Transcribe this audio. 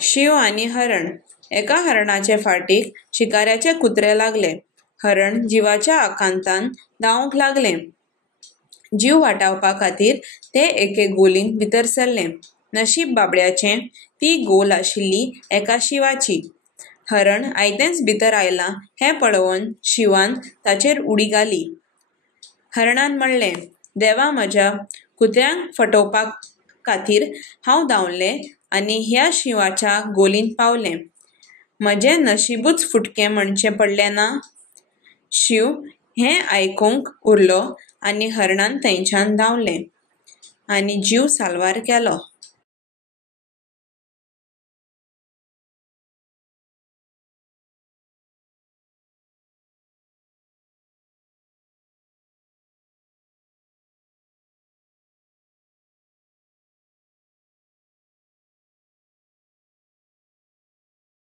शिव आणि हरण. एका हरणाचे फाटीक शिकाऱ्याचे कुत्रे लागले. हरण जिवाच्या आकांतान धांवंक लागले. जीव वाटावपा खातीर ते एके गोलीन भितर सरले. नशीब बाबड्याचें, ती गोल आशिल्ली एका शिवाची. हरण आयतेंच भितर आयलां हें पळोवन शिवान ताचेर उडी घाली. हरणान म्हणलें, देवा म्हज्या, कुत्र्यांक फटोवपा खातीर हांव धांवलें आनी ह्या शिवाच्या गोलीन पावलें. म्हजें नशीबूच फुटकें म्हणचें पडलें ना? शिव हें आयकूंक उरलो आनी हरणान थंयच्यान धांवलें आनी जीव साल्वार केलो.